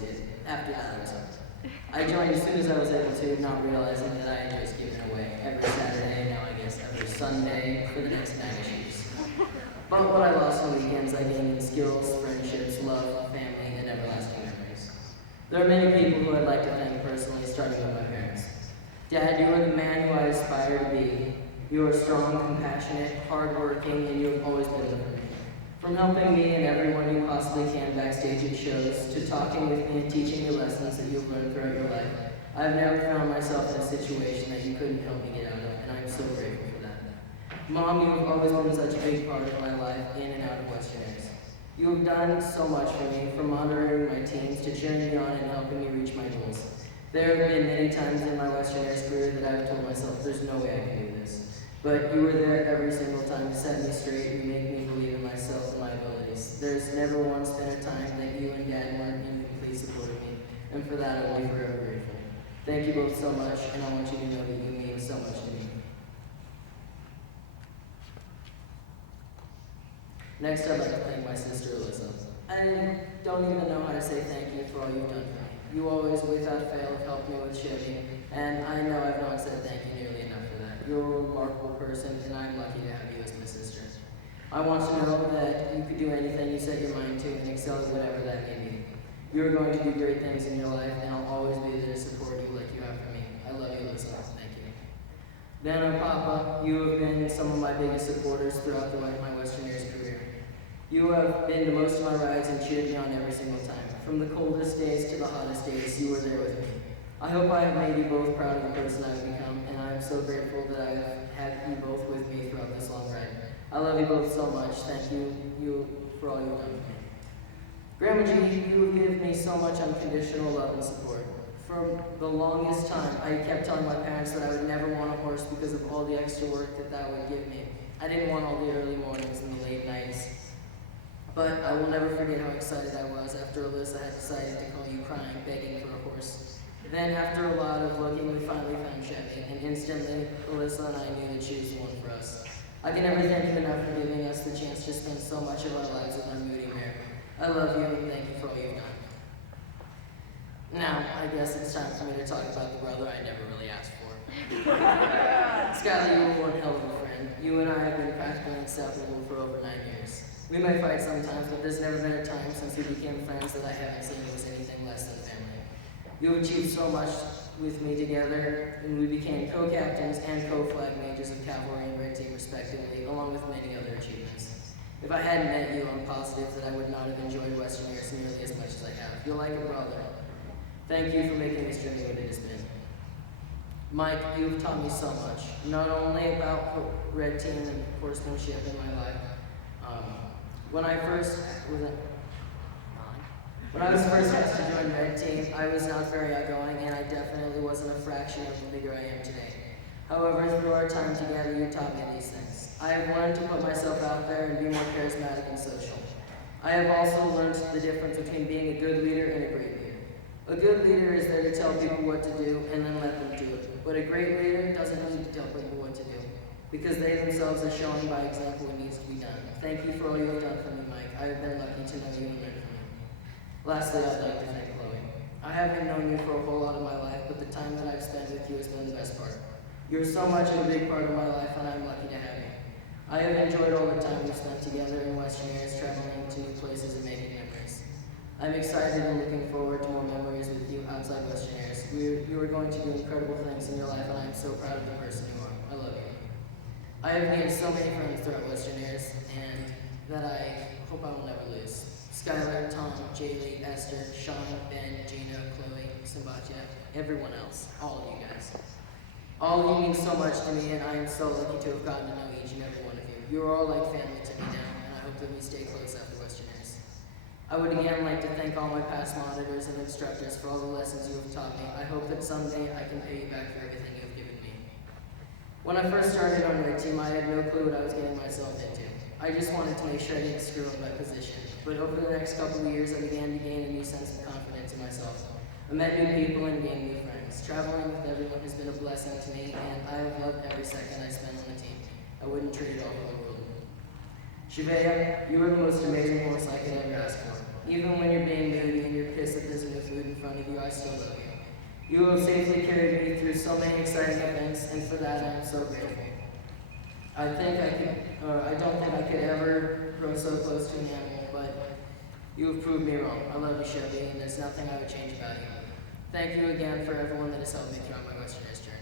did. After that, I was hooked. I joined as soon as I was able to, not realizing that I had just given away every Saturday, now I guess every Sunday, for the next 9 issues. But what I lost on weekends, I gained in skills, friendships, love, family, and everlasting memories. There are many people who I'd like to thank personally, starting with my parents. Dad, you are the man who I aspire to be. You are strong, compassionate, hardworking, and you have always been there for me. From helping me and everyone you possibly can backstage at shows, to talking with me and teaching me lessons that you've learned throughout your life, I've never found myself in a situation that you couldn't help me get out of, and I'm so grateful for that. Mom, you have always been such a big part of my life, in and out of Western Airs. You have done so much for me, from monitoring my teams to cheering me on and helping me reach my goals. There have been many times in my Western Airs career that I've told myself, there's no way I can do this. But you were there every single time to set me straight and make me believe in myself and my abilities. There's never once been a time that you and Dad weren't in complete support of me, and for that I'll be forever grateful. Thank you both so much, and I want you to know that you mean so much to me. Next, I'd like to thank my sister, Alyssa. I don't even know how to say thank you for all you've done for me. You always, without fail, have helped me with shipping, and I know I've not said thank you nearly enough for that. You're a remarkable person, and I'm lucky to have you as my sister. I want to know that you could do anything you set your mind to and excel at whatever that may be. You're going to do great things in your life, and I'll always be there to support you like you have for me. I love you, Alyssa. Thank you. Then, Papa, you have been some of my biggest supporters throughout my Western Airs career. You have been to most of my rides and cheered me on every single time. From the coldest days to the hottest days, you were there with me. I hope I have made you both proud of the person I've become, and I am so grateful that I have had you both with me throughout this long ride. I love you both so much. Thank you for all you've done for me. Grandma G, you have given me so much unconditional love and support. For the longest time, I kept telling my parents that I would never want a horse because of all the extra work that would give me. I didn't want all the early mornings and the late nights. But I will never forget how excited I was after Alyssa had decided to call you crying, begging for a horse. Then, after a lot of looking, we finally found Chevy, and instantly, Alyssa and I knew that she was the one for us. I can never thank you enough for giving us the chance to spend so much of our lives with our moody mare. I love you, and thank you for all you've done. Now, I guess it's time for me to talk about the brother I never really asked for. Skylar, you were one hell of a friend. You and I have been practically inseparable for over 9 years. We might fight sometimes, but there's never been a time since we became friends that I haven't seen you as anything less than family. You achieved so much with me together, and we became co-captains and co-flag majors of cavalry and red team respectively, along with many other achievements. If I hadn't met you, I'm positive that I would not have enjoyed Western Airs nearly as much as I have. You're like a brother. Thank you for making this journey what it has been. Mike, you have taught me so much, not only about red team and horsemanship in my life. When I was first asked to join Red Team, I was not very outgoing, and I definitely wasn't a fraction of the leader I am today. However, through our time together, you taught me these things. I have learned to put myself out there and be more charismatic and social. I have also learned the difference between being a good leader and a great leader. A good leader is there to tell people what to do and then let them do it. But a great leader doesn't need to tell people what to do, because they themselves are showing by example what needs to be done. Thank you for all you have done for me, Mike. I have been lucky to know you and learn from you. Lastly, I'd like to thank Chloe. I haven't known you for a whole lot of my life, but the time that I've spent with you has been the best part. You're so much of a big part of my life, and I'm lucky to have you. I have enjoyed all the time we've spent together in Western Airs, traveling to new places and making memories. I'm excited and looking forward to more memories with you outside Western Airs. You are going to do incredible things in your life, and I am so proud of the person you are. I love you. I have made so many friends throughout Western Airs, and that I hope I will never lose. Skylar, Tom, Jaylee, Esther, Sean, Ben, Gina, Chloe, Sambatya, everyone else, all of you guys. All of you mean so much to me, and I am so lucky to have gotten to know each and every one of you. You are all like family to me now, and I hope that we stay close after Western Airs. I would again like to thank all my past monitors and instructors for all the lessons you have taught me. I hope that someday I can pay you back for everything you have given me. When I first started on Red Team, I had no clue what I was getting myself into. I just wanted to make sure I didn't screw up my position. But over the next couple of years, I began to gain a new sense of confidence in myself. I met new people and gained new friends. Traveling with everyone has been a blessing to me, and I have loved every second I spent on the team. I wouldn't trade it all for the world. Shivaya, you are the most amazing horse I could ever ask for. Even when you're being moody and you're pissed at this with me, that, I am so grateful. I don't think I could ever grow so close to an animal, but you have proved me wrong. I love you, Shelby, and there's nothing I would change about you. Thank you again for everyone that has helped me throughout my Western journey.